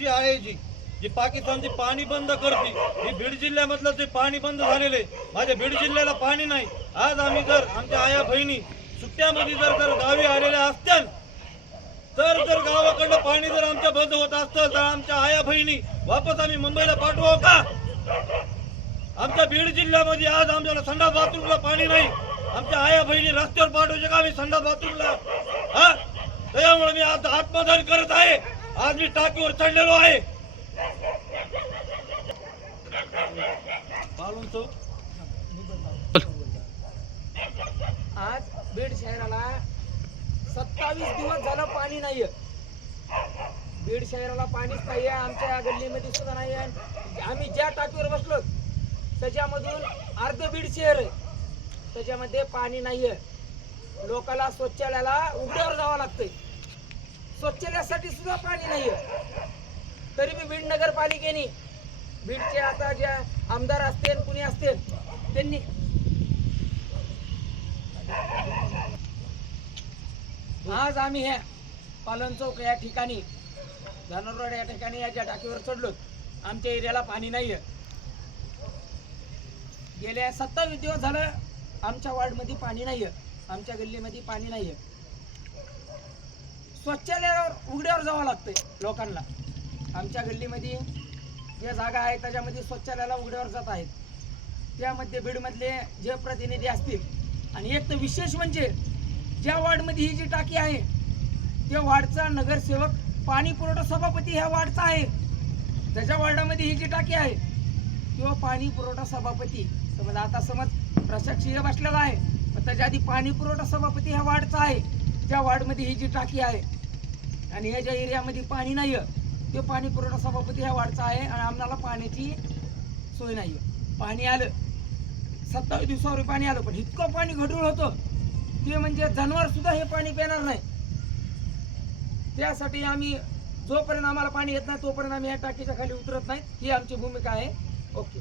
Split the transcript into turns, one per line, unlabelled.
टाकी आहे जी जी पाकिस्तानची पाणी बंद करते. ही बीड जिल्ह्यामधलं जे पाणी बंद झालेले माझ्या बीड जिल्ह्याला पाणी नाही. आज आम्ही जर आमच्या आया बहिणी सुट्ट्यामध्ये जर जर गावी आलेल्या असत्याल तर जर गावाकडलं पाणी जर आमच्या बंद होत असतं तर आमच्या आया बहिणी वापस आम्ही मुंबईला पाठवू का? आमच्या बीड जिल्ह्यामध्ये आज आमच्याला संडास बाथरूमला पाणी नाही. आमच्या आया बहिणी रस्त्यावर पाठवू का आम्ही संडास बाथरूमला? हा? त्याच्यामुळे मी आज आत्मदान करत आहे. आज मी टाकीवर चढलेलो आहे.
आज बीड शहराला सत्तावीस दिवस झालं पाणी नाहीये. बीड शहराला पाणीच नाहीये आमच्या गल्लीमध्ये सुद्धा नाही आहे आम्ही ज्या टाकीवर बसलो त्याच्यामधून अर्ध बीड शहर आहे. त्याच्यामध्ये पाणी नाहीये. लोकाला शौचालयाला उघड्यावर जावं लागतंय. स्वच्छतेसाठी सुद्धा पाणी नाहीये. तरी मी बीड नगरपालिकेने बीडचे आता ज्या आमदार असतील कुणी असतील त्यांनी आज आम्ही ह्या पालन चौक या ठिकाणी धानोरवाड या ठिकाणी या ज्या टाकीवर चढलो आमच्या एरियाला पाणी नाहीये. गेल्या सत्तावीस दिवस झालं आमच्या वार्डमध्ये पाणी नाहीये आमच्या गल्लीमध्ये पाणी नाहीये. शौचालयावर उघड्यावर जावं लागतंय लोकांना. आमच्या गल्लीमध्ये जे जागा आहे त्याच्यामध्ये शौचालयाला उघड्यावर जात आहेत. त्यामध्ये बीडमधले जे प्रतिनिधी असतील आणि एक तर विशेष म्हणजे ज्या वार्डमध्ये ही जी टाकी आहे त्या वार्डचा नगरसेवक पाणी पुरवठा सभापती ह्या वार्डचा आहे. त्याच्या वार्डामध्ये ही जी टाकी आहे किंवा पाणी पुरवठा सभापती. समज आता समज प्रशासकीय बसलेला आहे पण त्याच्या आधी पाणी पुरवठा सभापती ह्या वार्डचा आहे. त्या वार्डमध्ये ही जी टाकी आहे आणि ह्या ज्या एरियामध्ये पाणी नाही आहे ते पाणी पुरवठा सभापती ह्या वार्डचा आहे आणि आम्हाला पाण्याची सोय नाही आहे पाणी आलं सत्तावीस दिवसावर पाणी आलं पण इतकं पाणी घडूळ होतं ते म्हणजे जनावर सुद्धा हे पाणी पिणार नाही. त्यासाठी आम्ही जोपर्यंत आम्हाला पाणी येत नाही तोपर्यंत आम्ही या टाकीच्या खाली उतरत नाही. ही आमची भूमिका आहे. ओके.